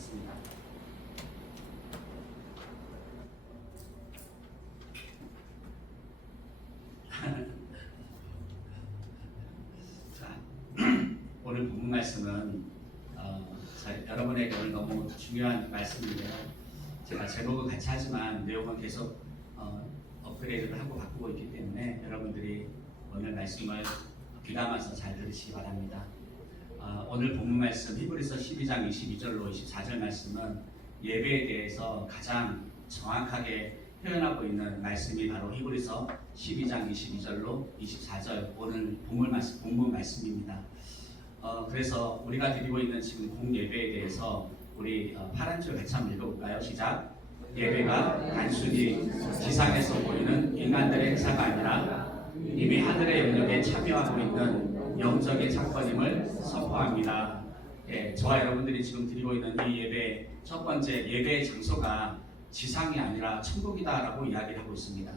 하겠습니다. 자, 오늘 본문 말씀은 여러분에게 오늘 너무 중요한 말씀인데요. 제가 제목은 같이 하지만 내용은 계속 업그레이드를 하고 바꾸고 있기 때문에 여러분들이 오늘 말씀을 귀담아서 잘 들으시기 바랍니다. 오늘 본문 말씀 히브리서 12장 22절로 24절 말씀은 예배에 대해서 가장 정확하게 표현하고 있는 말씀이 바로 히브리서 12장 22절로 24절 오늘 본문 말씀입니다. 그래서 우리가 드리고 있는 지금 공예배에 대해서 우리 파란 줄 같이 한번 읽어볼까요? 시작! 예배가 단순히 지상에서 보이는 인간들의 행사가 아니라 이미 하늘의 영역에 참여하고 있는 영적인 사건임을 선포합니다. 저와 여러분들이 지금 드리고 있는 이 예배 첫 번째 예배의 장소가 지상이 아니라 천국이다라고 이야기를 하고 있습니다.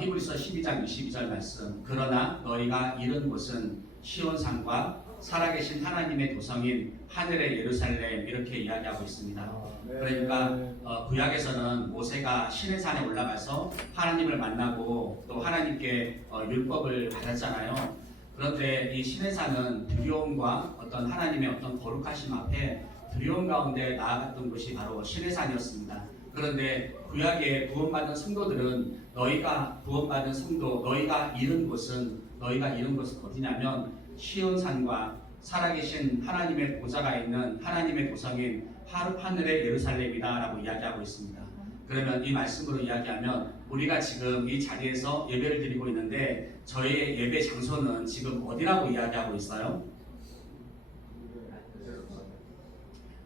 히브리서 12장 22절 말씀 그러나 너희가 이른 곳은 시온산과 살아계신 하나님의 도성인 하늘의 예루살렘 이렇게 이야기하고 있습니다. 그러니까 구약에서는 모세가 시내산에 올라가서 하나님을 만나고 또 하나님께 율법을 받았잖아요. 그런데 이 시내산은 두려움과 어떤 하나님의 어떤 거룩하심 앞에 두려움 가운데 나아갔던 곳이 바로 시내산이었습니다. 그런데 구약의 구원받은 성도들은 너희가 구원받은 성도 너희가 이른 곳은 어디냐면 시온산과 살아계신 하나님의 보좌가 있는 하나님의 도성인 하늘의 예루살렘이다 라고 이야기하고 있습니다. 그러면 이 말씀으로 이야기하면 우리가 지금 이 자리에서 예배를 드리고 있는데 저희의 예배 장소는 지금 어디라고 이야기하고 있어요?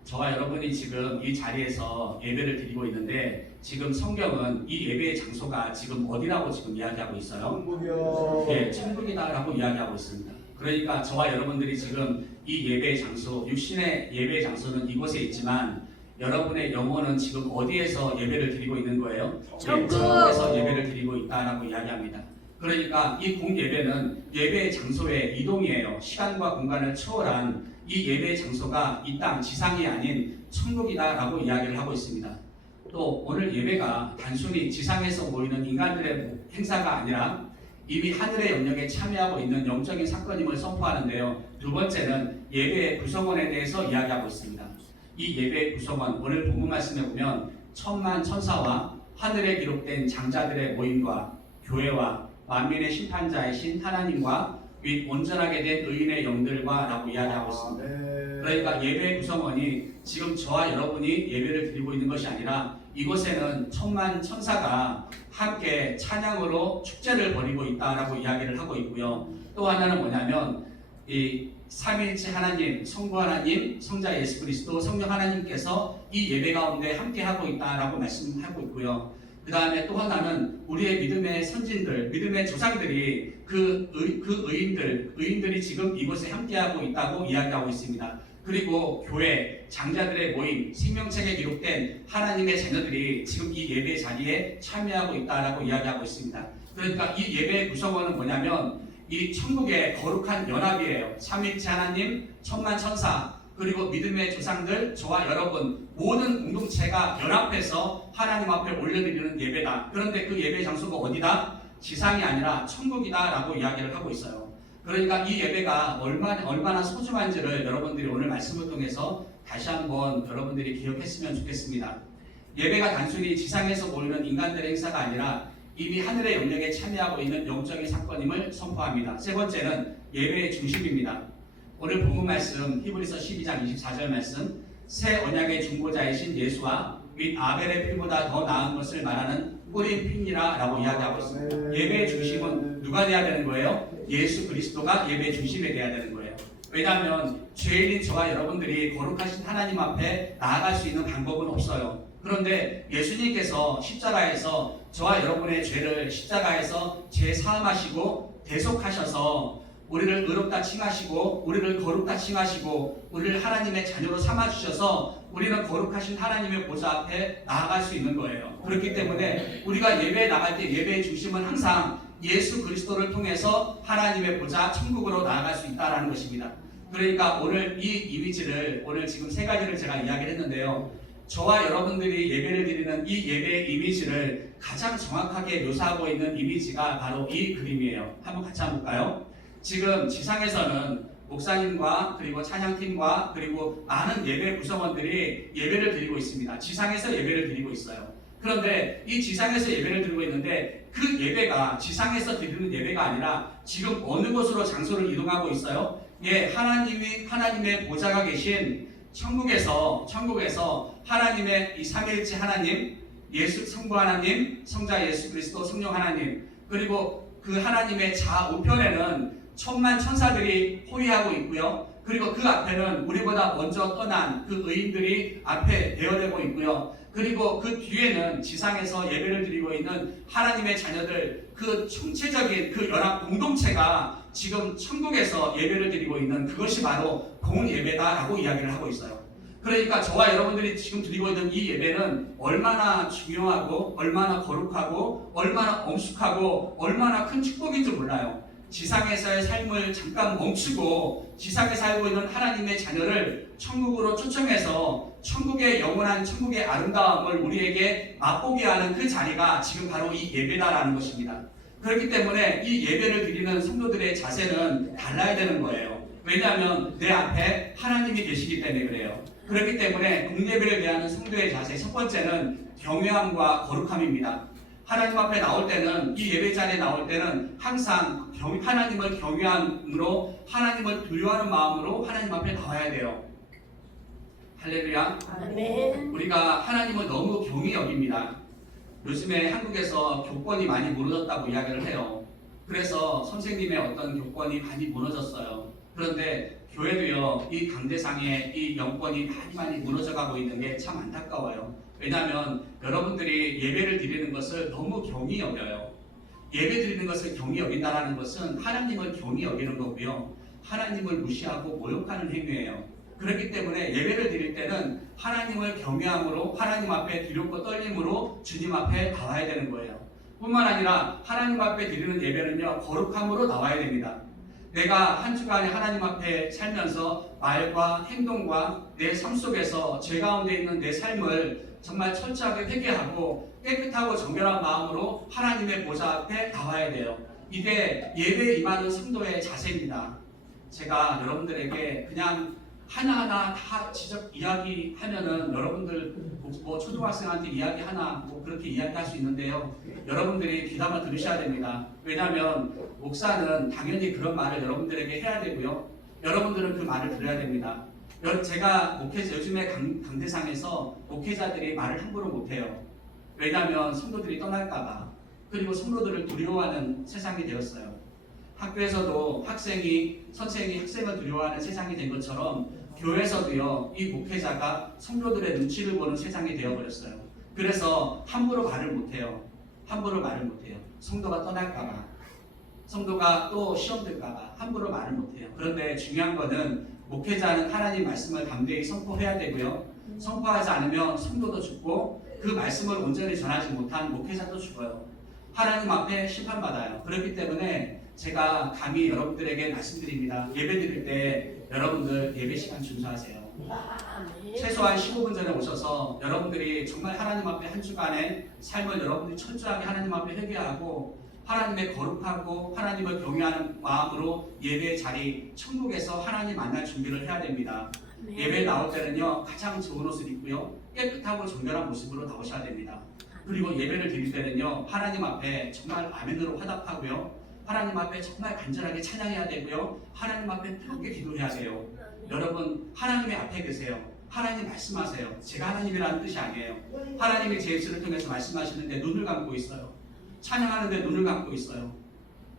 저와 여러분이 지금 이 자리에서 예배를 드리고 있는데 지금 성경은 이 예배의 장소가 지금 어디라고 지금 이야기하고 있어요? 천국이요. 네, 천국이다라고 이야기하고 있습니다. 그러니까 저와 여러분들이 지금 이 예배의 장소, 육신의 예배의 장소는 이곳에 있지만 여러분의 영혼은 지금 어디에서 예배를 드리고 있는 거예요? 천국에서 예배를 드리고 있다라고 이야기합니다. 그러니까 이 공예배는 예배의 장소의 이동이에요. 시간과 공간을 초월한 이 예배의 장소가 이 땅 지상이 아닌 천국이다라고 이야기를 하고 있습니다. 또 오늘 예배가 단순히 지상에서 모이는 인간들의 행사가 아니라 이미 하늘의 영역에 참여하고 있는 영적인 사건임을 선포하는데요. 두 번째는 예배의 구성원에 대해서 이야기하고 있습니다. 이 예배의 구성원, 오늘 본문 말씀에 보면 천만 천사와 하늘에 기록된 장자들의 모임과 교회와 만민의 심판자이신 하나님과 및 온전하게 된 의인의 영들과 라고 이야기하고 있습니다. 그러니까 예배의 구성원이 지금 저와 여러분이 예배를 드리고 있는 것이 아니라 이곳에는 천만 천사가 함께 찬양으로 축제를 벌이고 있다라고 이야기를 하고 있고요. 또 하나는 뭐냐면 이 삼위일체 하나님, 성부 하나님, 성자 예수 그리스도, 성령 하나님께서 이 예배 가운데 함께 하고 있다라고 말씀하고 있고요. 그 다음에 또 하나는 우리의 믿음의 선진들, 믿음의 조상들이 그 의인들이 지금 이곳에 함께하고 있다고 이야기하고 있습니다. 그리고 교회, 장자들의 모임, 생명책에 기록된 하나님의 자녀들이 지금 이 예배 자리에 참여하고 있다라고 이야기하고 있습니다. 그러니까 이 예배의 구성원은 뭐냐면 이 천국의 거룩한 연합이에요. 삼위일체 하나님, 천만 천사, 그리고 믿음의 조상들, 저와 여러분 모든 공동체가 연합해서 하나님 앞에 올려드리는 예배다. 그런데 그 예배 장소가 어디다? 지상이 아니라 천국이다 라고 이야기를 하고 있어요. 그러니까 이 예배가 얼마나 소중한지를 여러분들이 오늘 말씀을 통해서 다시 한번 여러분들이 기억했으면 좋겠습니다. 예배가 단순히 지상에서 모이는 인간들의 행사가 아니라 이미 하늘의 영역에 참여하고 있는 영적인 사건임을 선포합니다. 세 번째는 예배의 중심입니다. 오늘 본문 말씀 히브리서 12장 24절 말씀 새 언약의 중보자이신 예수와 및 아벨의 피보다 더 나은 것을 말하는 뿌린 피니라 라고 이야기하고 있습니다. 예배의 중심은 누가 돼야 되는 거예요? 예수 그리스도가 예배의 중심이 돼야 되는 거예요. 왜냐하면 죄인인 저와 여러분들이 거룩하신 하나님 앞에 나아갈 수 있는 방법은 없어요. 그런데 예수님께서 십자가에서 저와 여러분의 죄를 십자가에서 제사함하시고 대속하셔서 우리를 의롭다 칭하시고 우리를 거룩다 칭하시고 우리를 하나님의 자녀로 삼아주셔서 우리는 거룩하신 하나님의 보좌 앞에 나아갈 수 있는 거예요. 그렇기 때문에 우리가 예배에 나갈 때 예배의 중심은 항상 예수 그리스도를 통해서 하나님의 보좌 천국으로 나아갈 수 있다는 것입니다. 그러니까 오늘 이 이미지를 오늘 지금 세 가지를 제가 이야기를 했는데요. 저와 여러분들이 예배를 드리는 이 예배의 이미지를 가장 정확하게 묘사하고 있는 이미지가 바로 이 그림이에요. 한번 같이 한번 볼까요? 지금 지상에서는 목사님과 그리고 찬양팀과 그리고 많은 예배 구성원들이 예배를 드리고 있습니다. 지상에서 예배를 드리고 있어요. 그런데 이 지상에서 예배를 드리고 있는데 그 예배가 지상에서 드리는 예배가 아니라 지금 어느 곳으로 장소를 이동하고 있어요? 예, 하나님의 보좌가 계신 천국에서 하나님의 이 삼위일체 하나님, 예수 성부 하나님, 성자 예수 그리스도 성령 하나님, 그리고 그 하나님의 좌우편에는 천만 천사들이 호위하고 있고요. 그리고 그 앞에는 우리보다 먼저 떠난 그 의인들이 앞에 대어되고 있고요. 그리고 그 뒤에는 지상에서 예배를 드리고 있는 하나님의 자녀들, 그 총체적인 그 연합 공동체가 지금 천국에서 예배를 드리고 있는 그것이 바로 공예배다라고 이야기를 하고 있어요. 그러니까 저와 여러분들이 지금 드리고 있는 이 예배는 얼마나 중요하고 얼마나 거룩하고 얼마나 엄숙하고 얼마나 큰 축복인 줄 몰라요. 지상에서의 삶을 잠깐 멈추고 지상에 살고 있는 하나님의 자녀를 천국으로 초청해서 천국의 영원한 천국의 아름다움을 우리에게 맛보게 하는 그 자리가 지금 바로 이 예배다라는 것입니다. 그렇기 때문에 이 예배를 드리는 성도들의 자세는 달라야 되는 거예요. 왜냐하면 내 앞에 하나님이 계시기 때문에 그래요. 그렇기 때문에 공예배를 대하는 성도의 자세 첫 번째는 경외함과 거룩함입니다. 하나님 앞에 나올 때는 이 예배 자리에 나올 때는 항상 하나님을 경외함으로 하나님을 두려워하는 마음으로 하나님 앞에 나와야 돼요. 할렐루야. 아멘. 우리가 하나님을 너무 경히 여깁니다. 요즘에 한국에서 교권이 많이 무너졌다고 이야기를 해요. 그래서 선생님의 어떤 교권이 많이 무너졌어요. 그런데 교회도요, 이 강대상의 이 영권이 많이 무너져가고 있는 게 참 안타까워요. 왜냐하면 여러분들이 예배를 드리는 것을 너무 경히 여겨요. 예배 드리는 것을 경히 여긴다는 것은 하나님을 경히 여기는 거고요. 하나님을 무시하고 모욕하는 행위예요. 그렇기 때문에 예배를 드릴 때는 하나님을 경외함으로 하나님 앞에 두렵고 떨림으로 주님 앞에 나와야 되는 거예요. 뿐만 아니라 하나님 앞에 드리는 예배는요, 거룩함으로 나와야 됩니다. 내가 한 주간에 하나님 앞에 살면서 말과 행동과 내 삶 속에서 죄 가운데 있는 내 삶을 정말 철저하게 회개하고 깨끗하고 정결한 마음으로 하나님의 보좌 앞에 나와야 돼요. 이게 예배에 임하는 성도의 자세입니다. 제가 여러분들에게 그냥 하나하나 다 지적 이야기하면은 여러분들 뭐 초등학생한테 이야기 하나 뭐 그렇게 이야기할 수 있는데요. 여러분들이 귀담아 들으셔야 됩니다. 왜냐하면 목사는 당연히 그런 말을 여러분들에게 해야 되고요. 여러분들은 그 말을 들어야 됩니다. 제가 요즘에 강대상에서 목회자들이 말을 함부로 못해요. 왜냐하면 성도들이 떠날까봐. 그리고 성도들을 두려워하는 세상이 되었어요. 학교에서도 선생이 학생을 두려워하는 세상이 된 것처럼 교회에서도요, 이 목회자가 성도들의 눈치를 보는 세상이 되어버렸어요. 그래서 함부로 말을 못해요. 성도가 떠날까봐. 성도가 또 시험 들까봐 함부로 말을 못해요. 그런데 중요한 거는 목회자는 하나님 말씀을 담대히 선포해야 되고요. 선포하지 않으면 성도도 죽고 그 말씀을 온전히 전하지 못한 목회자도 죽어요. 하나님 앞에 심판받아요. 그렇기 때문에 제가 감히 여러분들에게 말씀드립니다. 예배 드릴 때 여러분들 예배 시간 준수하세요. 최소한 15분 전에 오셔서 여러분들이 정말 하나님 앞에 한 주간의 삶을 여러분들이 철저하게 하나님 앞에 회개하고 하나님의 거룩하고 하나님을 경외하는 마음으로 예배 자리 천국에서 하나님 만날 준비를 해야 됩니다. 예배 나올 때는요, 가장 좋은 옷을 입고요, 깨끗하고 정결한 모습으로 나오셔야 됩니다. 그리고 예배를 드릴 때는요, 하나님 앞에 정말 아멘으로 화답하고요, 하나님 앞에 정말 간절하게 찬양해야 되고요, 하나님 앞에 뜨겁게 기도해야 돼요. 여러분, 하나님의 앞에 계세요. 하나님 말씀하세요. 제가 하나님이라는 뜻이 아니에요. 하나님이 제 입술을 통해서 말씀하시는데 눈을 감고 있어요. 찬양하는데 눈을 감고 있어요.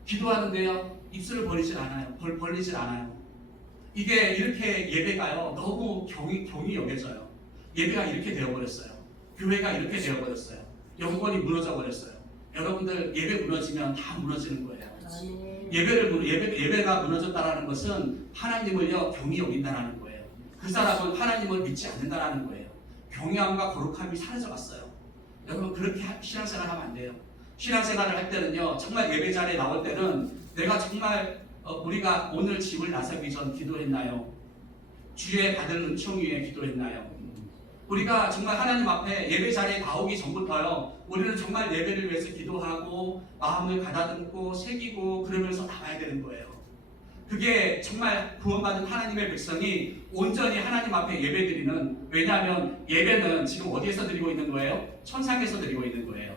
기도하는데요, 입술을 벌리질 않아요. 이게 이렇게 예배가요, 너무 경이 여겨져요. 예배가 이렇게 되어버렸어요. 교회가 이렇게 되어버렸어요. 영권이 무너져 버렸어요. 여러분들 예배 무너지면 다 무너지는 거예요. 예배가 무너졌다라는 것은 하나님을요, 경히 여긴다라는 거예요. 그 사람은 하나님을 믿지 않는다라는 거예요. 경외함과 거룩함이 사라져갔어요. 여러분, 그렇게 신앙생활 하면 안 돼요. 신앙생활을 할 때는요, 정말 예배 자리에 나올 때는 내가 정말 우리가 오늘 집을 나서기 전 기도했나요? 주의 받을 은총 위에 기도했나요? 우리가 정말 하나님 앞에 예배 자리에 나오기 전부터요, 우리는 정말 예배를 위해서 기도하고 마음을 가다듬고 새기고 그러면서 나와야 되는 거예요. 그게 정말 구원받은 하나님의 백성이 온전히 하나님 앞에 예배드리는, 왜냐하면 예배는 지금 어디에서 드리고 있는 거예요? 천상에서 드리고 있는 거예요.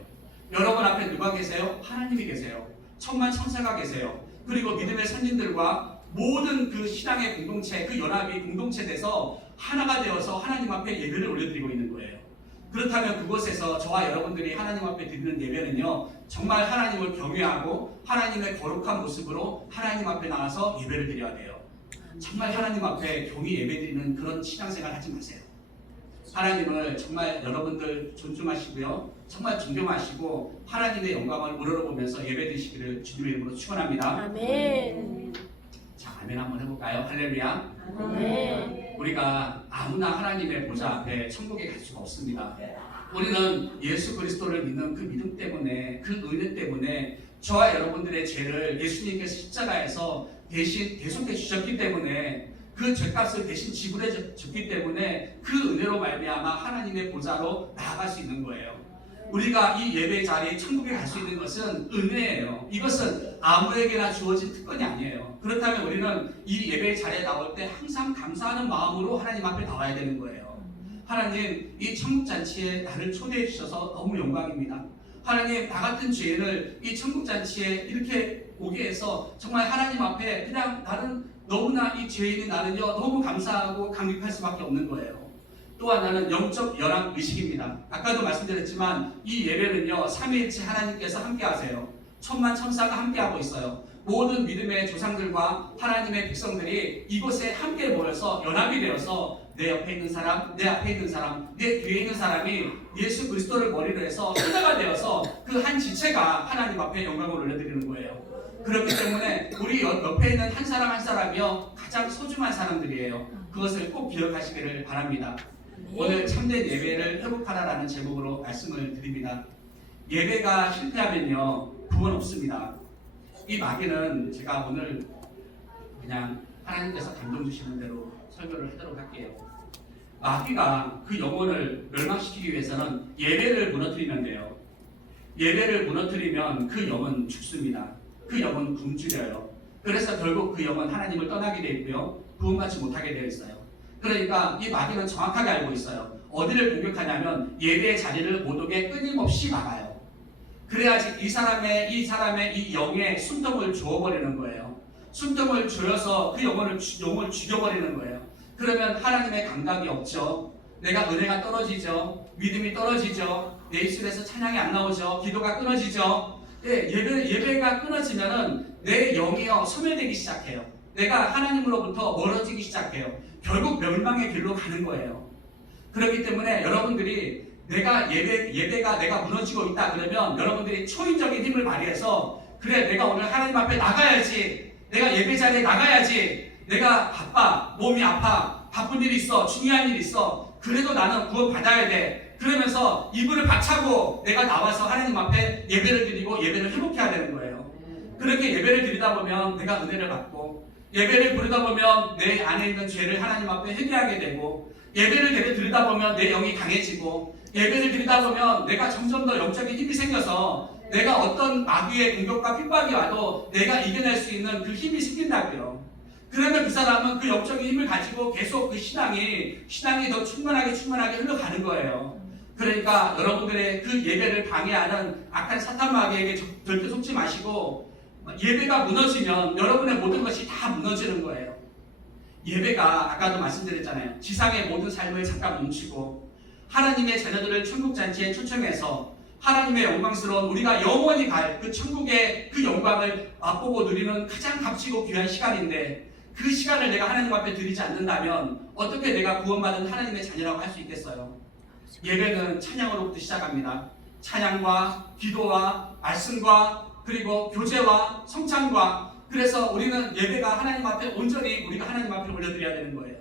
여러분 앞에 누가 계세요? 하나님이 계세요. 천만 천사가 계세요. 그리고 믿음의 선진들과 모든 그 신앙의 공동체, 그 연합이 공동체 돼서 하나가 되어서 하나님 앞에 예배를 올려드리고 있는 거예요. 그렇다면 그곳에서 저와 여러분들이 하나님 앞에 드리는 예배는요, 정말 하나님을 경외하고 하나님의 거룩한 모습으로 하나님 앞에 나와서 예배를 드려야 돼요. 정말 하나님 앞에 경외 예배드리는 그런 신앙생활 하지 마세요. 하나님을 정말 여러분들 존중하시고요, 정말 존경하시고 하나님의 영광을 우러러보면서 예배드리시기를 주님의 이름으로 축원합니다. 아멘. 자, 아멘 한번 해볼까요? 할렐루야. 아멘. 우리가 아무나 하나님의 보좌 앞에 천국에 갈 수가 없습니다. 우리는 예수 그리스도를 믿는 그 믿음 때문에, 그 은혜 때문에 저와 여러분들의 죄를 예수님께서 십자가에서 대신 대속해 주셨기 때문에, 그 죄값을 대신 지불해 줬기 때문에 그 은혜로 말미암아 하나님의 보좌로 나아갈 수 있는 거예요. 우리가 이 예배 자리에 천국에 갈 수 있는 것은 은혜예요. 이것은 아무에게나 주어진 특권이 아니에요. 그렇다면 우리는 이 예배 자리에 나올 때 항상 감사하는 마음으로 하나님 앞에 나와야 되는 거예요. 하나님, 이 천국잔치에 나를 초대해 주셔서 너무 영광입니다. 하나님, 나 같은 죄인을 이 천국잔치에 이렇게 오게 해서 정말 하나님 앞에 그냥 나는 너무나 이 죄인이 나는요 너무 감사하고 감격할 수밖에 없는 거예요. 또 하나는 영적 연합 의식입니다. 아까도 말씀드렸지만 이 예배는요, 삼위일체 하나님께서 함께 하세요. 천만 천사가 함께 하고 있어요. 모든 믿음의 조상들과 하나님의 백성들이 이곳에 함께 모여서 연합이 되어서 내 옆에 있는 사람, 내 앞에 있는 사람, 내 뒤에 있는 사람이 예수 그리스도를 머리로 해서 하나가 되어서 그 한 지체가 하나님 앞에 영광을 올려드리는 거예요. 그렇기 때문에 우리 옆에 있는 한 사람 한 사람이요 가장 소중한 사람들이에요. 그것을 꼭 기억하시기를 바랍니다. 오늘 참된 예배를 회복하라라는 제목으로 말씀을 드립니다. 예배가 실패하면요 구원 없습니다. 이 마귀는 제가 오늘 그냥 하나님께서 감동 주시는 대로 설교를 하도록 할게요. 마귀가 그 영혼을 멸망시키기 위해서는 예배를 무너뜨리면 돼요. 예배를 무너뜨리면 그 영은 죽습니다. 그 영은 굶주려요. 그래서 결국 그 영은 하나님을 떠나게 되어 있고요, 구원받지 못하게 되어 있어요. 그러니까 이 마귀는 정확하게 알고 있어요. 어디를 공격하냐면 예배의 자리를 못 오게 끊임없이 막아요. 그래야지 이 사람의 이 영의 숨통을 조어버리는 거예요. 숨통을 조여서 그 영을 죽여버리는 거예요. 그러면 하나님의 감각이 없죠. 내가 은혜가 떨어지죠. 믿음이 떨어지죠. 내 입술에서 찬양이 안 나오죠. 기도가 끊어지죠. 예배가 끊어지면은 내 영이요 소멸되기 시작해요. 내가 하나님으로부터 멀어지기 시작해요. 결국 멸망의 길로 가는 거예요. 그렇기 때문에 여러분들이 예배가 내가 무너지고 있다 그러면 여러분들이 초인적인 힘을 발휘해서, 그래 내가 오늘 하나님 앞에 나가야지, 내가 예배 자리에 나가야지, 내가 바빠, 몸이 아파, 바쁜 일이 있어, 중요한 일이 있어, 그래도 나는 구원 받아야 돼. 그러면서 이불을 박차고 내가 나와서 하나님 앞에 예배를 드리고 예배를 회복해야 되는 거예요. 그렇게 예배를 드리다 보면 내가 은혜를 받고, 예배를 부르다 보면 내 안에 있는 죄를 하나님 앞에 회개하게 되고, 예배를 드리다 보면 내 영이 강해지고, 예배를 드리다 보면 내가 점점 더 영적인 힘이 생겨서 내가 어떤 마귀의 공격과 핍박이 와도 내가 이겨낼 수 있는 그 힘이 생긴다고요. 그러면 그 사람은 그 영적인 힘을 가지고 계속 그 신앙이 더 충만하게 흘러가는 거예요. 그러니까 여러분들의 그 예배를 방해하는 악한 사탄 마귀에게 절대 속지 마시고, 예배가 무너지면 여러분의 모든 것이 다 무너지는 거예요. 예배가 아까도 말씀드렸잖아요. 지상의 모든 삶을 잠깐 멈추고 하나님의 자녀들을 천국잔치에 초청해서 하나님의 영광스러운 우리가 영원히 갈 그 천국의 그 영광을 맛보고 누리는 가장 값지고 귀한 시간인데, 그 시간을 내가 하나님 앞에 드리지 않는다면 어떻게 내가 구원받은 하나님의 자녀라고 할 수 있겠어요? 예배는 찬양으로부터 시작합니다. 찬양과 기도와 말씀과 그리고 교제와 성찬과, 그래서 우리는 예배가 하나님 앞에 온전히 우리가 하나님 앞에 올려드려야 되는 거예요.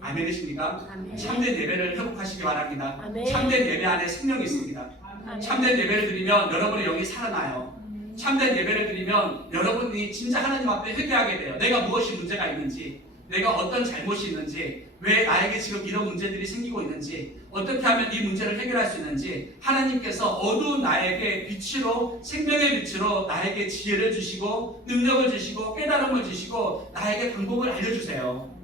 아멘이십니까? 아멘. 참된 예배를 회복하시기 바랍니다. 아멘. 참된 예배 안에 생명이 있습니다. 아멘. 참된 예배를 드리면 여러분의 영이 살아나요. 참된 예배를 드리면 여러분이 진짜 하나님 앞에 회개하게 돼요. 내가 무엇이 문제가 있는지, 내가 어떤 잘못이 있는지, 왜 나에게 지금 이런 문제들이 생기고 있는지, 어떻게 하면 이 문제를 해결할 수 있는지, 하나님께서 어두운 나에게 빛으로, 생명의 빛으로 나에게 지혜를 주시고 능력을 주시고 깨달음을 주시고 나에게 방법을 알려주세요.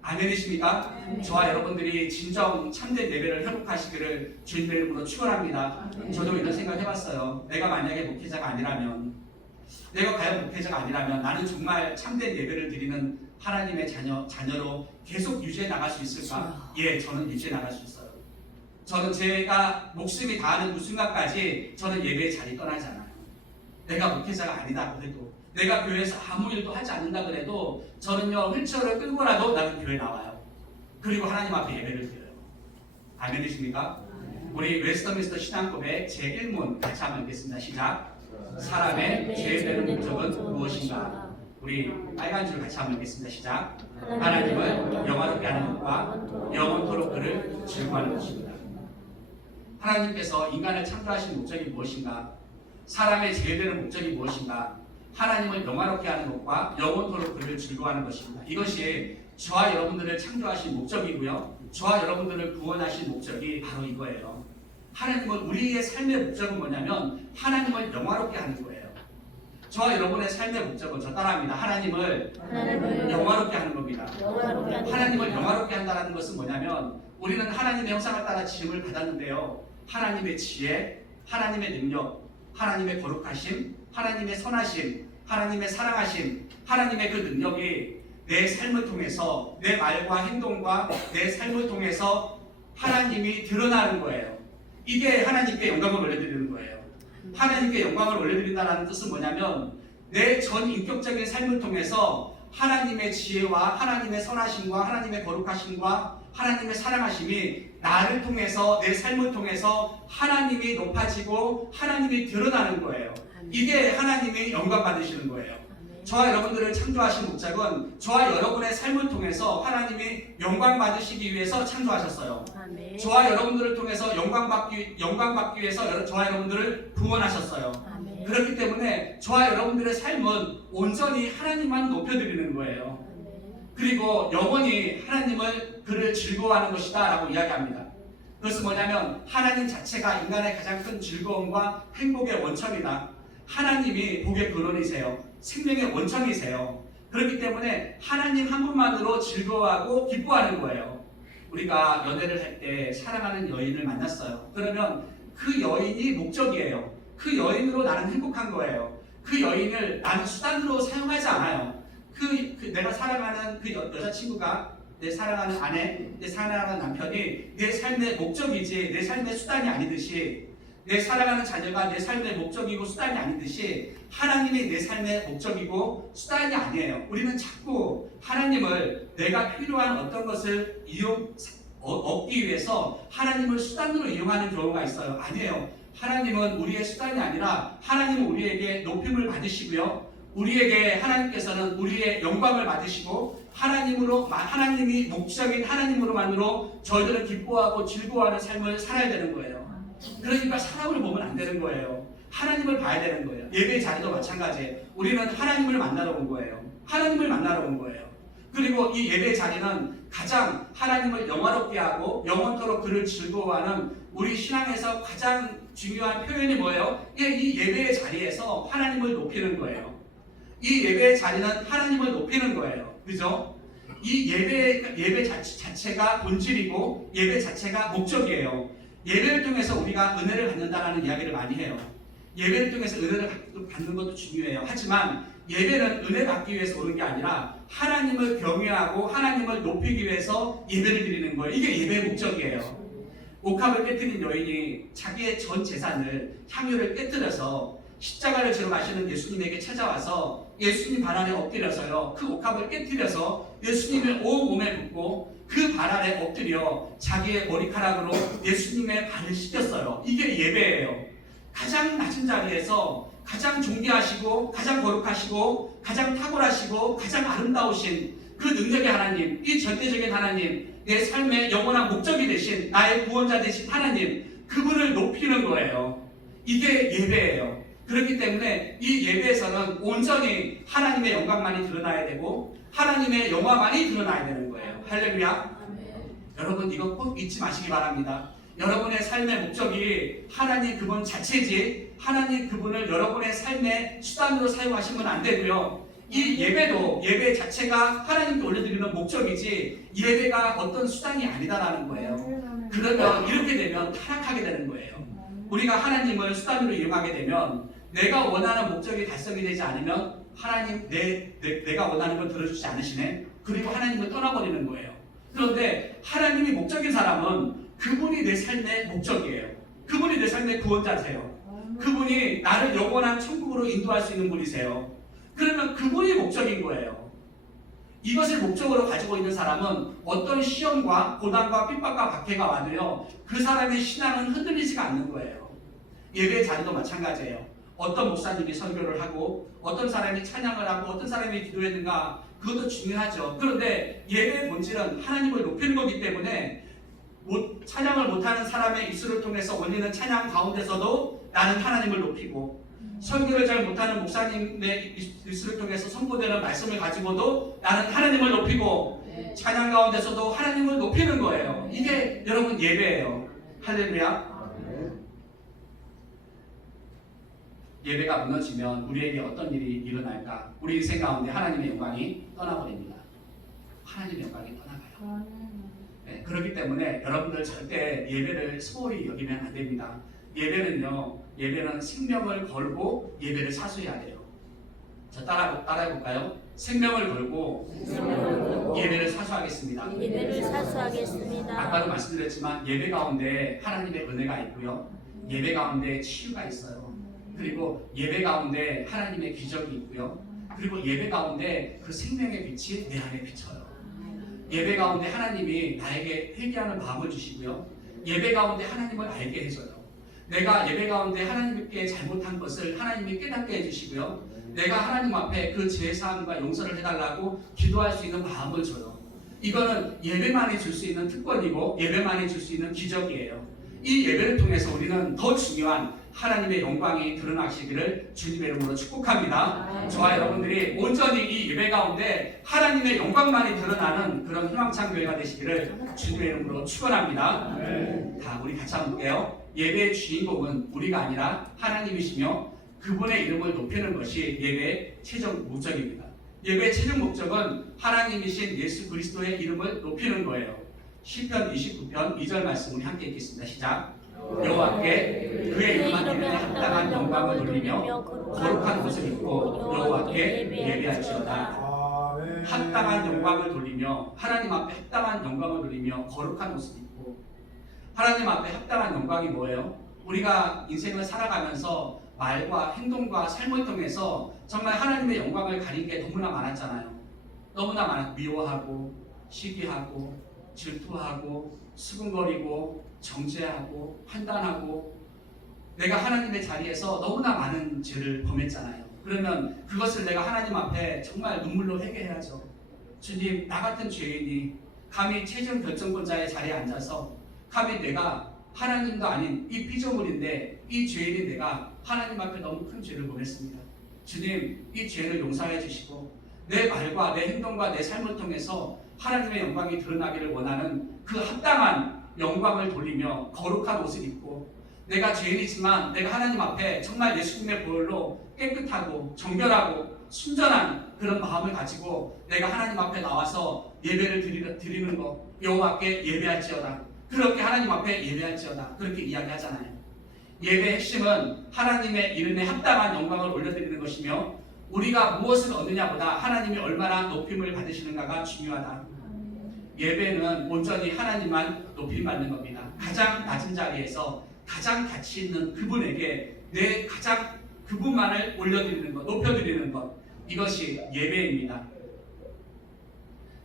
아멘이십니까? 저와 여러분들이 진정 참된 예배를 회복하시기를 주님의 이름으로 축원합니다. 저도 이런 생각 해봤어요. 내가 만약에 목회자가 아니라면, 내가 과연 목회자가 아니라면 나는 정말 참된 예배를 드리는 하나님의 자녀로 계속 유지해 나갈 수 있을까? 예, 저는 유지해 나갈 수 있어요. 저는 제가 목숨이 다하는 그 순간까지 저는 예배의 자리 떠나지 않아요. 내가 목회자가 아니다고 해도, 내가 교회에서 아무 일도 하지 않는다 그래도 저는요, 휠체어를 끌고라도 나는 교회에 나와요. 그리고 하나님 앞에 예배를 드려요. 아멘이십니까? 우리 웨스터민스터 신앙법의 제1문 같이 한번 읽겠습니다. 시작. 사람의 죄되는 목적은 무엇인가? 우리 빨간 줄 같이 한번 읽겠습니다. 시작. 하나님을 영화롭게 하는 것과 영원토록 그를 즐거워하는 것입니다. 하나님께서 인간을 창조하신 목적이 무엇인가? 사람의 죄되는 목적이 무엇인가? 하나님을 영화롭게 하는 것과 영원토록 그를 즐거워하는 것입니다. 이것이 저와 여러분들을 창조하신 목적이고요. 저와 여러분들을 구원하신 목적이 바로 이거예요. 하나님은 우리의 삶의 목적은 뭐냐면 하나님을 영화롭게 하는 거예요. 저와 여러분의 삶의 목적은 저 따라합니다. 하나님을 영화롭게 하는 겁니다. 하나님을 영화롭게 한다는 것은 뭐냐면 우리는 하나님의 형상을 따라 지음을 받았는데요. 하나님의 지혜, 하나님의 능력, 하나님의 거룩하심, 하나님의 선하심, 하나님의 사랑하심, 하나님의 그 능력이 내 삶을 통해서, 내 말과 행동과 내 삶을 통해서 하나님이 드러나는 거예요. 이게 하나님께 영광을 올려드리는 거예요. 하나님께 영광을 올려드린다는 뜻은 뭐냐면 내 전 인격적인 삶을 통해서 하나님의 지혜와 하나님의 선하심과 하나님의 거룩하심과 하나님의 사랑하심이 나를 통해서, 내 삶을 통해서 하나님이 높아지고 하나님이 드러나는 거예요. 이게 하나님이 영광 받으시는 거예요. 저와 여러분들을 창조하신 목적은 저와 여러분의 삶을 통해서 하나님이 영광 받으시기 위해서 창조하셨어요. 저와 여러분들을 통해서 영광 받기 위해서 저와 여러분들을 구원하셨어요. 그렇기 때문에 저와 여러분들의 삶은 온전히 하나님만 높여드리는 거예요. 그리고 영원히 하나님을 그를 즐거워하는 것이다 라고 이야기합니다. 그것은 뭐냐면 하나님 자체가 인간의 가장 큰 즐거움과 행복의 원천이다. 하나님이 복의 근원이세요. 생명의 원천이세요. 그렇기 때문에 하나님 한 분만으로 즐거워하고 기뻐하는 거예요. 우리가 연애를 할 때 사랑하는 여인을 만났어요. 그러면 그 여인이 목적이에요. 그 여인으로 나는 행복한 거예요. 그 여인을 나는 수단으로 사용하지 않아요. 내가 사랑하는 그 여자친구가, 내 사랑하는 아내, 내 사랑하는 남편이 내 삶의 목적이지 내 삶의 수단이 아니듯이, 내 사랑하는 자녀가 내 삶의 목적이고 수단이 아니듯이 하나님이 내 삶의 목적이고 수단이 아니에요. 우리는 자꾸 하나님을 내가 필요한 어떤 것을 얻기 위해서 하나님을 수단으로 이용하는 경우가 있어요. 아니에요. 하나님은 우리의 수단이 아니라 하나님은 우리에게 높임을 받으시고요. 우리에게 하나님께서는 우리의 영광을 받으시고 하나님이 목적인 하나님으로만으로 저희들은 기뻐하고 즐거워하는 삶을 살아야 되는 거예요. 그러니까 사람을 보면 안 되는 거예요. 하나님을 봐야 되는 거예요. 예배 자리도 마찬가지예요. 우리는 하나님을 만나러 온 거예요. 하나님을 만나러 온 거예요. 그리고 이 예배 자리는 가장 하나님을 영화롭게 하고 영원토록 그를 즐거워하는 우리 신앙에서 가장 중요한 표현이 뭐예요? 이 예배의 자리에서 하나님을 높이는 거예요. 이 예배의 자리는 하나님을 높이는 거예요. 그죠? 이 예배 자체가 본질이고 예배 자체가 목적이에요. 예배를 통해서 우리가 은혜를 받는다는 이야기를 많이 해요. 예배를 통해서 은혜를 받는 것도 중요해요. 하지만 예배는 은혜 받기 위해서 오는 게 아니라 하나님을 경외하고 하나님을 높이기 위해서 예배를 드리는 거예요. 이게 예배의 목적이에요. 옥합을 깨뜨린 여인이 자기의 전 재산을, 향유를 깨뜨려서 십자가를 지러 가시는 예수님에게 찾아와서 예수님 발 아래 엎드려서요, 그 옥합을 깨뜨려서 예수님을 온몸에 붓고 그 발 아래 엎드려 자기의 머리카락으로 예수님의 발을 씻겼어요. 이게 예배예요. 가장 낮은 자리에서 가장 존귀하시고 가장 거룩하시고 가장 탁월하시고 가장 아름다우신 그 능력의 하나님, 이 절대적인 하나님, 내 삶의 영원한 목적이 되신 나의 구원자 되신 하나님, 그분을 높이는 거예요. 이게 예배예요. 그렇기 때문에 이 예배에서는 온전히 하나님의 영광만이 드러나야 되고 하나님의 영화만이 드러나야 되는 거예요. 할렐루야. 여러분 이거 꼭 잊지 마시기 바랍니다. 여러분의 삶의 목적이 하나님 그분 자체지 하나님 그분을 여러분의 삶의 수단으로 사용하시면 안 되고요. 이 예배도 예배 자체가 하나님께 올려드리는 목적이지 예배가 어떤 수단이 아니다라는 거예요. 그러면 이렇게 되면 타락하게 되는 거예요. 우리가 하나님을 수단으로 이용하게 되면 내가 원하는 목적이 달성이 되지 않으면 하나님 내가 원하는 걸 들어주지 않으시네. 그리고 하나님을 떠나버리는 거예요. 그런데 하나님이 목적인 사람은 그분이 내 삶의 목적이에요. 그분이 내 삶의 구원자세요. 그분이 나를 영원한 천국으로 인도할 수 있는 분이세요. 그러면 그분이 목적인 거예요. 이것을 목적으로 가지고 있는 사람은 어떤 시험과 고난과 핍박과 박해가 와도요, 그 사람의 신앙은 흔들리지가 않는 거예요. 예배 자리도 마찬가지예요. 어떤 목사님이 설교를 하고 어떤 사람이 찬양을 하고 어떤 사람이 기도했는가 그것도 중요하죠. 그런데 예배의 본질은 하나님을 높이는 거기 때문에 찬양을 못하는 사람의 입술을 통해서 올리는 찬양 가운데서도 나는 하나님을 높이고 설교를 잘 못하는 목사님의 입술을 통해서 선포되는 말씀을 가지고도 나는 하나님을 높이고 찬양 가운데서도 하나님을 높이는 거예요. 이게 여러분 예배예요. 할렐루야. 예배가 무너지면 우리에게 어떤 일이 일어날까? 우리 인생 가운데 하나님의 영광이 떠나버립니다. 하나님의 영광이 떠나가요. 네, 그렇기 때문에 여러분들 절대 예배를 소홀히 여기면 안 됩니다. 예배는 생명을 걸고 예배를 사수해야 돼요. 자, 따라해볼까요? 생명을 걸고 예배를 사수하겠습니다. 예배를 사수하겠습니다. 아까도 말씀드렸지만 예배 가운데 하나님의 은혜가 있고요. 예배 가운데 치유가 있어요. 그리고 예배 가운데 하나님의 기적이 있고요. 그리고 예배 가운데 그 생명의 빛이 내 안에 비쳐요. 예배 가운데 하나님이 나에게 회개하는 마음을 주시고요. 예배 가운데 하나님을 알게 해줘요. 내가 예배 가운데 하나님께 잘못한 것을 하나님이 깨닫게 해주시고요. 내가 하나님 앞에 그 죄사함과 용서를 해달라고 기도할 수 있는 마음을 줘요. 이거는 예배만이 줄 수 있는 특권이고 예배만이 줄 수 있는 기적이에요. 이 예배를 통해서 우리는 더 중요한 하나님의 영광이 드러나시기를 주님의 이름으로 축복합니다. 저와 여러분들이 온전히 이 예배 가운데 하나님의 영광만이 드러나는 그런 희망찬 교회가 되시기를 주님의 이름으로 축원합니다. 다 우리 같이 한번 볼게요. 예배의 주인공은 우리가 아니라 하나님이시며 그분의 이름을 높이는 것이 예배의 최종 목적입니다. 예배의 최종 목적은 하나님이신 예수 그리스도의 이름을 높이는 거예요. 시편 29편 2절 말씀 우리 함께 읽겠습니다. 시작. 여호와께 그의 이름에 합당한 영광을 돌리며 거룩한 옷을 입고 여호와께 예배할지어다. 합당한 영광을 돌리며 하나님 앞에 합당한 영광을 돌리며 거룩한 옷을 입고 하나님 앞에 합당한 영광이 뭐예요? 우리가 인생을 살아가면서 말과 행동과 삶을 통해서 정말 하나님의 영광을 가린 게 너무나 많았잖아요. 너무나 많아 미워하고 시기하고 질투하고 수군거리고 정죄하고 판단하고 내가 하나님의 자리에서 너무나 많은 죄를 범했잖아요. 그러면 그것을 내가 하나님 앞에 정말 눈물로 회개해야죠. 주님, 나 같은 죄인이 감히 최종 결정권자의 자리에 앉아서 감히 내가 하나님도 아닌 이 피조물인데 이 죄인인 내가 하나님 앞에 너무 큰 죄를 범했습니다. 주님, 이 죄를 용서해 주시고 내 말과 내 행동과 내 삶을 통해서 하나님의 영광이 드러나기를 원하는 그 합당한 영광을 돌리며 거룩한 옷을 입고 내가 죄인이지만 내가 하나님 앞에 정말 예수님의 보혈로 깨끗하고 정결하고 순전한 그런 마음을 가지고 내가 하나님 앞에 나와서 예배를 드리는 것 여호와께 예배할지어다. 그렇게 하나님 앞에 예배할지어다. 그렇게 이야기하잖아요. 예배의 핵심은 하나님의 이름에 합당한 영광을 올려드리는 것이며 우리가 무엇을 얻느냐보다 하나님이 얼마나 높임을 받으시는가가 중요하다. 예배는 온전히 하나님만 높임 받는 겁니다. 가장 낮은 자리에서 가장 가치 있는 그분에게 내 가장 그분만을 올려드리는 것, 높여드리는 것, 이것이 예배입니다.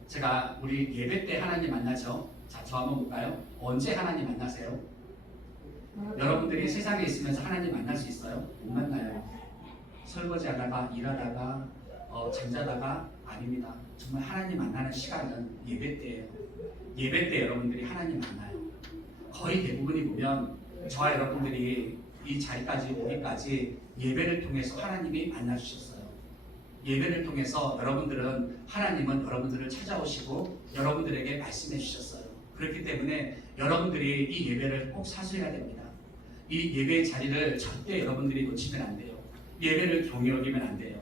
제가 우리 예배 때 하나님 만나죠. 자, 저 한번 볼까요? 언제 하나님 만나세요? 여러분들이 세상에 있으면서 하나님 만날 수 있어요? 못 만나요. 설거지하다가 일하다가 잠자다가 아닙니다. 정말 하나님 만나는 시간은 예배 때예요. 예배 때 여러분들이 하나님 만나요. 거의 대부분이 보면 저와 여러분들이 이 자리까지 오기까지 예배를 통해서 하나님이 만나주셨어요. 예배를 통해서 여러분들은 하나님은 여러분들을 찾아오시고 여러분들에게 말씀해 주셨어요. 그렇기 때문에 여러분들이 이 예배를 꼭 사수해야 됩니다. 이 예배의 자리를 절대 여러분들이 놓치면 안 돼요. 예배를 경히 여기면 안 돼요.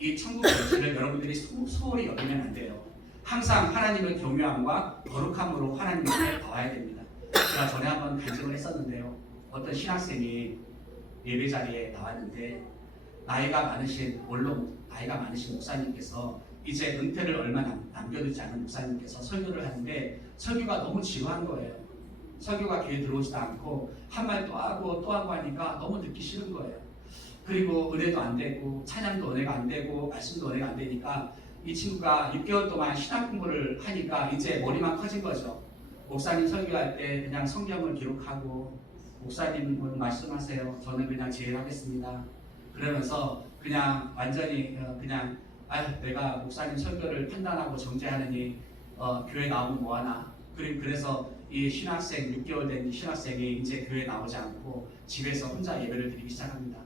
이 천국 자체를 여러분들이 소홀히 여기면 안 돼요. 항상 하나님을 경외함과 거룩함으로 하나님 앞에 나와야 됩니다. 제가 전에 한번 간증을 했었는데요. 어떤 신학생이 예배 자리에 나왔는데 나이가 많으신 목사님께서 이제 은퇴를 얼마 남겨두지 않은 목사님께서 설교를 하는데 설교가 너무 지루한 거예요. 설교가 귀에 들어오지도 않고 한 말 또 하고 또 하고 하니까 너무 듣기 싫은 거예요. 그리고 은혜도 안 되고 찬양도 은혜가 안 되고 말씀도 은혜가 안 되니까 이 친구가 6개월 동안 신학 공부를 하니까 이제 머리만 커진 거죠. 목사님 설교할 때 그냥 성경을 기록하고 목사님은 말씀하세요. 저는 그냥 제일하겠습니다. 그러면서 그냥 완전히 그냥 내가 목사님 설교를 판단하고 정죄하느니 교회 나오면 뭐하나. 그래서 이 신학생 6개월 된 신학생이 이제 교회 나오지 않고 집에서 혼자 예배를 드리기 시작합니다.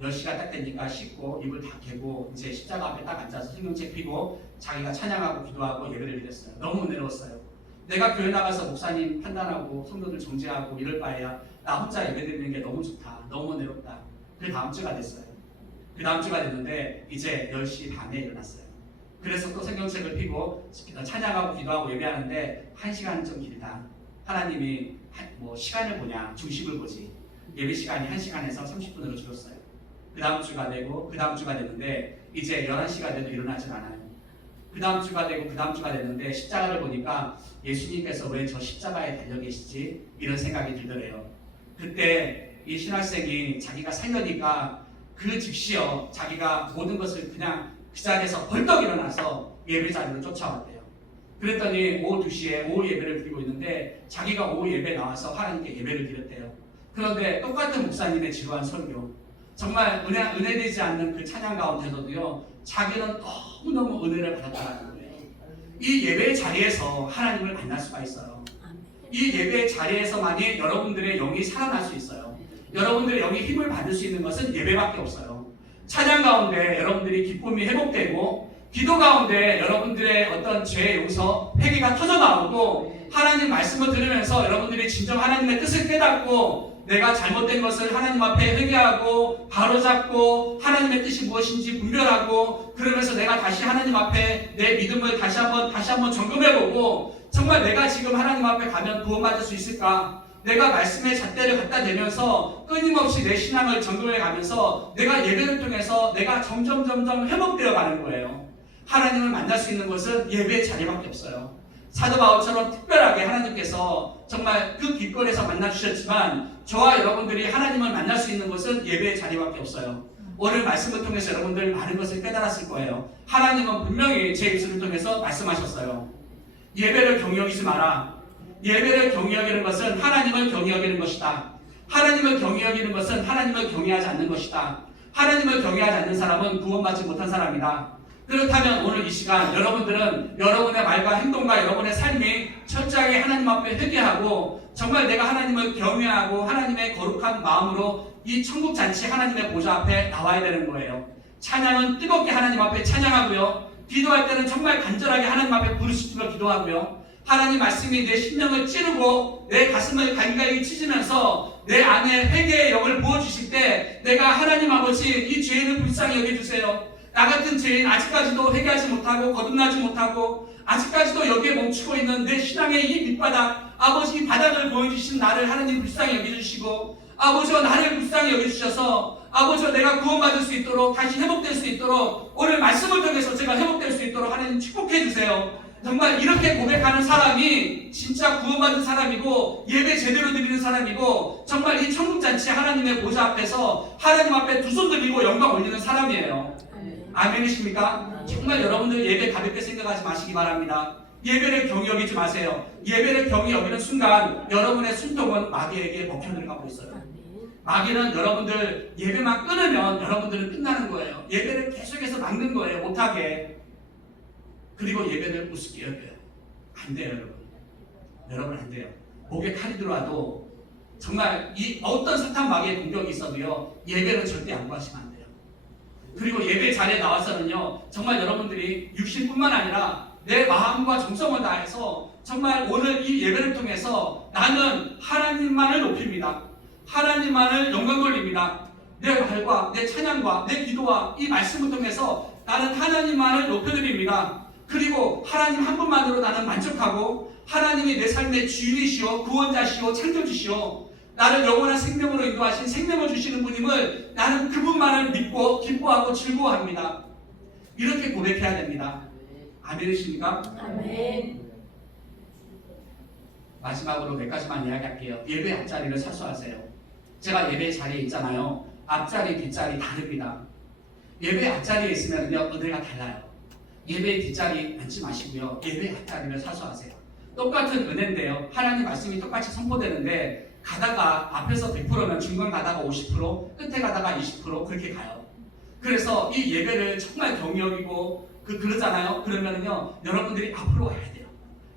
10시가 딱 되니까 씻고 입을 다 개고 이제 십자가 앞에 딱 앉아서 성경책 펴고 자기가 찬양하고 기도하고 예배를 드렸어요. 너무 은혜로웠어요. 내가 교회 나가서 목사님 판단하고 성도들 정죄하고 이럴 바에야 나 혼자 예배 드리는 게 너무 좋다. 너무 은혜롭다. 그 다음 주가 됐어요. 그 다음 주가 됐는데 이제 10시 반에 일어났어요. 그래서 또 성경책을 펴고 찬양하고 기도하고 예배하는데 1시간은 좀 길다. 하나님이 시간을 보냐 중심을 보지. 예배 시간이 1시간에서 30분으로 줄었어요. 그 다음 주가 되고 그 다음 주가 됐는데 이제 11시가 돼도 일어나질 않아요. 그 다음 주가 되고 그 다음 주가 됐는데 십자가를 보니까 예수님께서 왜 저 십자가에 달려 계시지? 이런 생각이 들더래요. 그때 이 신학생이 자기가 살려니까 그 즉시요 자기가 모든 것을 그냥 그 자리에서 벌떡 일어나서 예배 자리로 쫓아왔대요. 그랬더니 오후 2시에 오후 예배를 드리고 있는데 자기가 오후 예배 나와서 하나님께 예배를 드렸대요. 그런데 똑같은 목사님의 지루한 설교, 정말 은혜되지 않는 그 찬양 가운데서도요 자기는 너무너무 은혜를 받았다는 거예요. 이 예배의 자리에서 하나님을 만날 수가 있어요. 이 예배의 자리에서만이 여러분들의 영이 살아날 수 있어요. 여러분들의 영이 힘을 받을 수 있는 것은 예배밖에 없어요. 찬양 가운데 여러분들이 기쁨이 회복되고 기도 가운데 여러분들의 어떤 죄의 용서, 회개가 터져 나오고 하나님 말씀을 들으면서 여러분들이 진정 하나님의 뜻을 깨닫고 내가 잘못된 것을 하나님 앞에 회개하고 바로잡고 하나님의 뜻이 무엇인지 분별하고 그러면서 내가 다시 하나님 앞에 내 믿음을 다시 한번 점검해보고 정말 내가 지금 하나님 앞에 가면 구원받을 수 있을까? 내가 말씀의 잣대를 갖다 대면서 끊임없이 내 신앙을 점검해 가면서 내가 예배를 통해서 내가 점점 회복되어 가는 거예요. 하나님을 만날 수 있는 것은 예배의 자리밖에 없어요. 사도 바울처럼 특별하게 하나님께서 정말 그 길거리에서 만나주셨지만 저와 여러분들이 하나님을 만날 수 있는 것은 예배의 자리밖에 없어요. 오늘 말씀을 통해서 여러분들 많은 것을 깨달았을 거예요. 하나님은 분명히 제 입술을 통해서 말씀하셨어요. 예배를 경히 여기지 마라. 예배를 경히 여기는 것은 하나님을 경히 여기는 것이다. 하나님을 경히 여기는 것은 하나님을 경외하지 않는 것이다. 하나님을 경외하지 않는 사람은 구원받지 못한 사람이다. 그렇다면 오늘 이 시간 여러분들은 여러분의 말과 행동과 여러분의 삶이 철저하게 하나님 앞에 회개하고 정말 내가 하나님을 경외하고 하나님의 거룩한 마음으로 이 천국잔치 하나님의 보좌 앞에 나와야 되는 거예요. 찬양은 뜨겁게 하나님 앞에 찬양하고요. 기도할 때는 정말 간절하게 하나님 앞에 부르짖으며 기도하고요. 하나님 말씀이 내 심령을 찌르고 내 가슴을 간간히 찢으면서 내 안에 회개의 영을 부어주실 때 내가 하나님 아버지 이 죄인을 불쌍히 여겨주세요. 나 같은 죄인 아직까지도 회개하지 못하고 거듭나지 못하고 아직까지도 여기에 멈추고 있는 내 신앙의 이 밑바닥 아버지 이 바닥을 보여주신 나를 하나님 불쌍히 여겨주시고 아버지와 나를 불쌍히 여겨주셔서 아버지와 내가 구원받을 수 있도록 다시 회복될 수 있도록 오늘 말씀을 통해서 제가 회복될 수 있도록 하나님 축복해 주세요. 정말 이렇게 고백하는 사람이 진짜 구원받은 사람이고 예배 제대로 드리는 사람이고 정말 이 천국잔치 하나님의 보좌 앞에서 하나님 앞에 두 손 들리고 영광 올리는 사람이에요. 아멘이십니까? 정말 여러분들 예배 가볍게 생각하지 마시기 바랍니다. 예배를 경히 여기지 마세요. 예배를 경히 여기는 순간 여러분의 숨통은 마귀에게 먹혀 들어가고 있어요. 마귀는 여러분들 예배만 끊으면 여러분들은 끝나는 거예요. 예배를 계속해서 막는 거예요. 못하게. 그리고 예배를 우습게 여겨요. 안 돼요, 여러분. 여러분 안 돼요. 목에 칼이 들어와도 정말 이 어떤 사탄 마귀의 공격이 있어도요, 예배는 절대 양보하시면 안 돼요. 그리고 예배 자리에 나와서는요, 정말 여러분들이 육신뿐만 아니라 내 마음과 정성을 다해서 정말 오늘 이 예배를 통해서 나는 하나님만을 높입니다. 하나님만을 영광 돌립니다. 내 말과 내 찬양과 내 기도와 이 말씀을 통해서 나는 하나님만을 높여드립니다. 그리고 하나님 한 분만으로 나는 만족하고, 하나님이 내 삶의 주인이시오, 구원자시오, 창조주시오, 나를 영원한 생명으로 인도하신 생명을 주시는 분임을 나는 그분만을 믿고 기뻐하고 즐거워합니다. 이렇게 고백해야 됩니다. 아멘이십니까? 아멘. 마지막으로 몇 가지만 이야기할게요. 예배 앞자리를 사수하세요. 제가 예배 자리에 있잖아요. 앞자리, 뒷자리 다릅니다. 예배 앞자리에 있으면요, 은혜가 달라요. 예배 뒷자리 앉지 마시고요, 예배 앞자리를 사수하세요. 똑같은 은혜인데요, 하나님 말씀이 똑같이 선포되는데, 가다가 앞에서 100%면 중간 가다가 50%, 끝에 가다가 20% 그렇게 가요. 그래서 이 예배를 정말 경히 여기고 그러잖아요. 그러면은요, 여러분들이 앞으로 와야 돼요.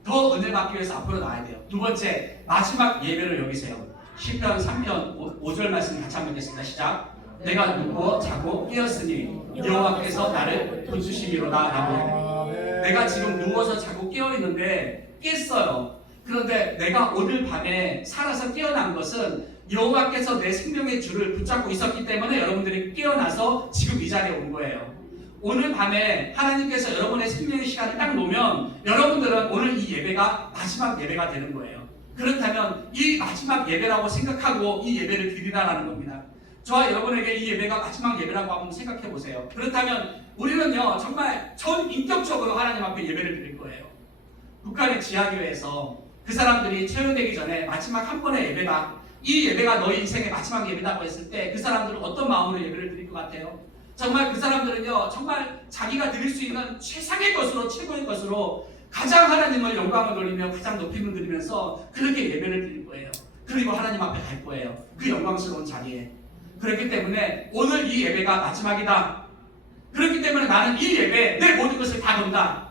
더 은혜 받기 위해서 앞으로 나와야 돼요. 두 번째, 마지막 예배를 여기세요. 시편 3편 5절 말씀 같이 한번 읽겠습니다. 시작. 내가 누워 자고 깨었으니 여호와께서 나를 붙드시기로다 라고 해요. 내가 지금 누워서 자고 깨어있는데 깼어요. 그런데 내가 오늘 밤에 살아서 깨어난 것은 여호와께서 내 생명의 줄을 붙잡고 있었기 때문에 여러분들이 깨어나서 지금 이 자리에 온 거예요. 오늘 밤에 하나님께서 여러분의 생명의 시간을 딱 놓으면 여러분들은 오늘 이 예배가 마지막 예배가 되는 거예요. 그렇다면 이 마지막 예배라고 생각하고 이 예배를 드리라는 겁니다. 저와 여러분에게 이 예배가 마지막 예배라고 한번 생각해 보세요. 그렇다면 우리는요, 정말 전 인격적으로 하나님 앞에 예배를 드릴 거예요. 북한의 지하교회에서 그 사람들이 채용되기 전에 마지막 한 번의 예배다, 이 예배가 너희 인생의 마지막 예배다고 했을 때 그 사람들은 어떤 마음으로 예배를 드릴 것 같아요? 정말 그 사람들은요, 정말 자기가 드릴 수 있는 최상의 것으로, 최고의 것으로 가장 하나님을 영광을 돌리며 가장 높임을 드리면서 그렇게 예배를 드릴 거예요. 그리고 하나님 앞에 갈 거예요. 그 영광스러운 자리에. 그렇기 때문에 오늘 이 예배가 마지막이다. 그렇기 때문에 나는 이 예배에 내 모든 것을 다 건다.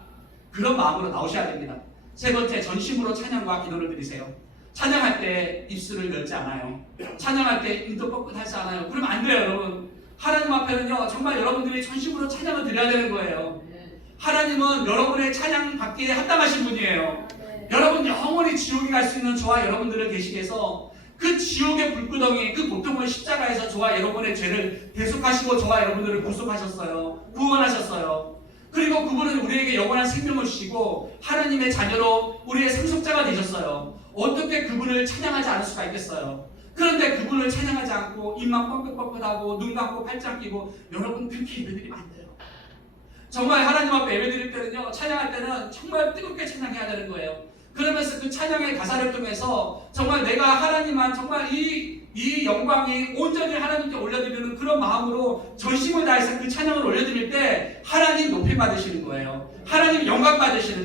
그런 마음으로 나오셔야 됩니다. 세 번째, 전심으로 찬양과 기도를 드리세요. 찬양할 때 입술을 열지 않아요. 찬양할 때 입도 뻣뻣하지 않아요. 그러면 안 돼요, 여러분. 하나님 앞에는요, 정말 여러분들이 전심으로 찬양을 드려야 되는 거예요. 하나님은 여러분의 찬양 받기에 합당하신 분이에요. 여러분 영원히 지옥에 갈 수 있는 저와 여러분들을 계시게 해서 그 지옥의 불구덩이, 그 고통을 십자가에서 저와 여러분의 죄를 대속하시고 저와 여러분들을 구속하셨어요. 구원하셨어요. 그리고 그분은 우리에게 영원한 생명을 주시고 하나님의 자녀로 우리의 상속자가 되셨어요. 어떻게 그분을 찬양하지 않을 수가 있겠어요? 그런데 그분을 찬양하지 않고 입만 뻥긋뻥긋하고 눈 감고 팔짱 끼고 여러분 그렇게 예배드리면 안 돼요. 정말 하나님 앞에 예배드릴 때는요, 찬양할 때는 정말 뜨겁게 찬양해야 되는 거예요. 그러면서 그 찬양의 가사를 통해서 정말 내가 하나님만 정말 이 영광이 온전히 하나님께 올려드리는 그런 마음으로 전심을 다해서 그 찬양을 올려드릴 때 하나님 높임 받으시는 거예요. 하나님 영광 받으시는